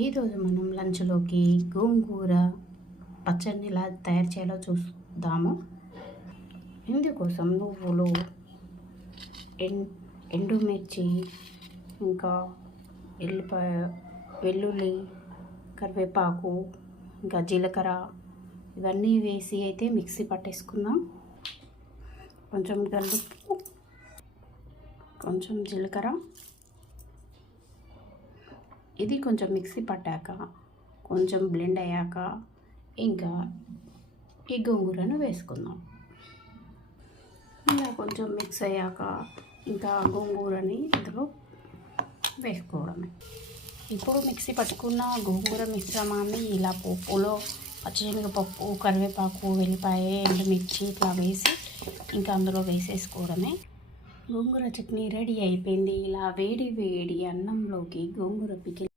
ఈరోజు మనం లంచ్లోకి గోంగూర పచ్చడిని ఎలా తయారు చేయాలో చూద్దాము. ఇందుకోసం నువ్వులు, ఎండుమిర్చి, ఇంకా ఎల్లిపాయ, వెల్లుల్లి, కరివేపాకు, ఇంకా జీలకర్ర ఇవన్నీ వేసి అయితే మిక్సీ పట్టేసుకుందాం. కొంచెం గల్లుప్పు, కొంచెం జీలకర్ర. ఇది కొంచెం మిక్సీ పట్టాక, కొంచెం బ్లెండ్ అయ్యాక ఇంకా ఈ గోంగూరను వేసుకుందాం. ఇలా కొంచెం మిక్స్ అయ్యాక ఇంకా గోంగూరని ఇందులో వేసుకోవడమే. ఇప్పుడు మిక్సీ పట్టుకున్న గోంగూర మిశ్రమాన్ని ఇలా పప్పులో పచ్చిశనగపప్పు, కరివేపాకు, వెల్లిపాయ, ఎండుమిర్చి ఇట్లా వేసి ఇంకా అందులో వేసేసుకోవడమే. గోంగూర చట్నీ రెడీ అయిపోయింది. ఇలా వేడి వేడి అన్నంలోకి గోంగూర పికిల్